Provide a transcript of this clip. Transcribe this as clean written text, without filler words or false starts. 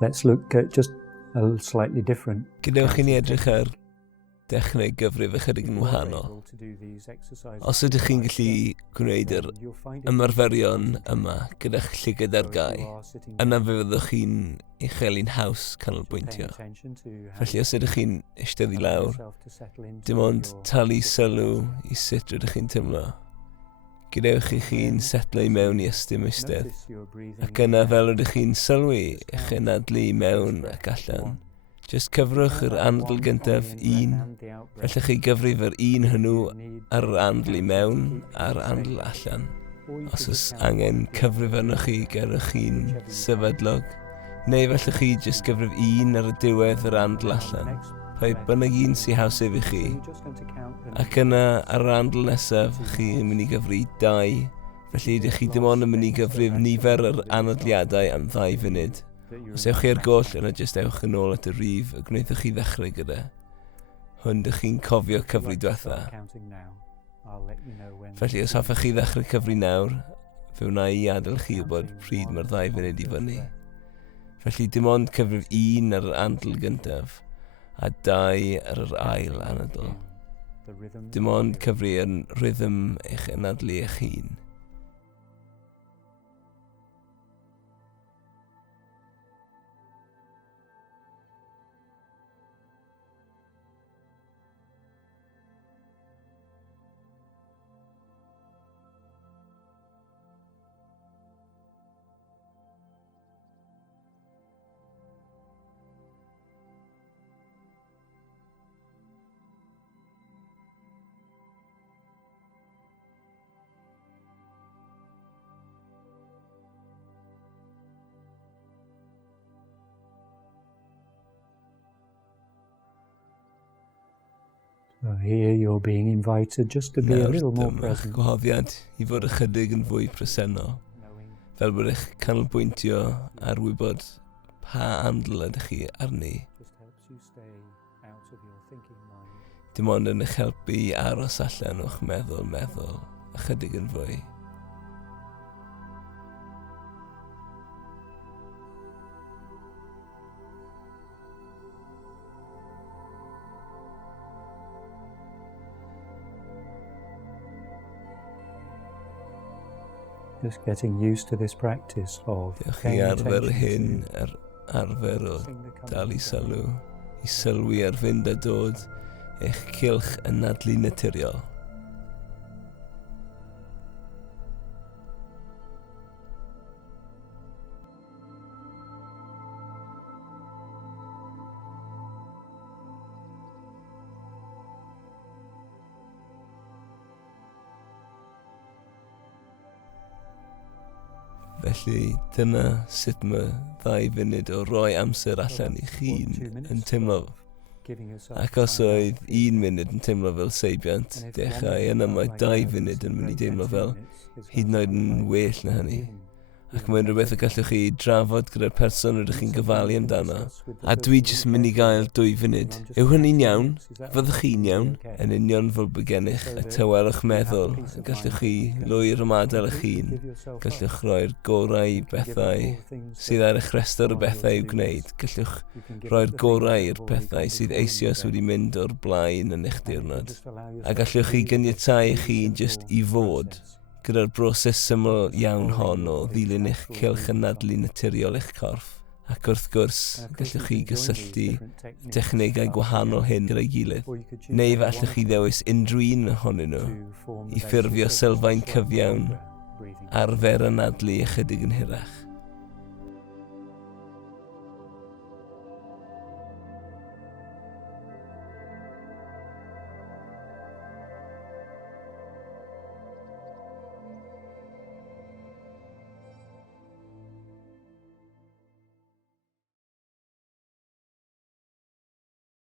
let's look at just a slightly different. Gwnewch chi ni edrych ar dechneg gyfrif ychydig yn wahanol. Os ydych chi'n gallu gwneud yr ymarferion yma gyda'ch llygad ar gau, yna fe fyddwch chi'n uchelin haws canolbwyntio. Felly os ydych chi'n eistedd i lawr, dim ond talu sylw i sut rydych chi'n teimlo. Gadewch i chi'n setlo i mewn i ystym eistedd, ac yna fel ydych chi'n sylwi eich anadlu mewn ac allan. Jyst cyfrwch yr andl gyntaf 1, gallwch chi gyfrif yr un hwnnw ar yr andl i mewn a'r andl allan. Os oes angen cyfrif arnoch chi gerwch chi'n sefydlog, neu fallwch chi jyst gyfrif 1 ar y diwedd yr andl allan. Rhoi bynnag un sy'n hawsef i chi. Ac yna ar yr andl nesaf chi yn mynd i gyfri 2, felly ydych chi dim ond yn mynd i gyfrif nifer yr anadliadau am 2 funud. Os ewch chi ar goll, yna jyst ewch yn ôl at y rif a gwneudwch chi ddechrau gyda. Hwn dych chi'n cofio cyfri diwetha. Felly os hoffech chi ddechrau cyfri nawr, fe wna i adael chi wybod pryd mae'r 2 funud i fyny. Felly dim ond cyfrif 1 ar yr andl gyntaf a 2 ar yr ail anadl. Dim ond cyfri yn rhythm eich anadlu eich hun. So here you're being invited just to be a little more present. Gwahoddiad i fod ychydig yn fwy presennol, fel bod eich canolbwyntio ar wybod pa andl ydych chi arni. Dim ond yn eich helpu i aros allan o'ch meddwl ychydig yn fwy. Just getting used to this practice of paying attention arfer o dal I sylw, I sylwi ar fynd a dod eich cylch yn nadlu naturiol. Felly dyna sut mae 2 funud o roi amser allan I chi'n yn teimlo. Ac os oedd 1 munud yn teimlo fel seibiant, dechrau yna mae 2 funud yn mynd I deimlo fel hyd yn oed yn well na hynny. Ac mae'n rhywbeth y gallwch chi drafod gyda'r person rydych chi'n gofalu amdano. A dwi jyst yn mynd I gael 2 funud. Yw hynny'n iawn? Fyddwch chi'n iawn? Yn union fel bod gennych y tywelwch meddwl. Gallwch chi lwy'r ymadael eich hun. Gallwch roi'r gorau I bethau sydd ar eich restr o bethau i'w gwneud. Gallwch roi'r gorau i'r pethau sydd eisoes wedi mynd o'r blaen yn eich diwrnod. A gallwch chi gyniatau eich hun jyst I fod. Gyda'r broses syml iawn hon o ddilyn eich cylch yn nadlu naturiol eich corff. Ac wrth gwrs, gallwch chi gysylltu technegau gwahanol hyn gyda'i gilydd. Neu fe allwch chi ddewis unrhyw un ohonyn nhw I ffurfio sylfaen cyfiawn arfer anadlu ychydig yn hirach.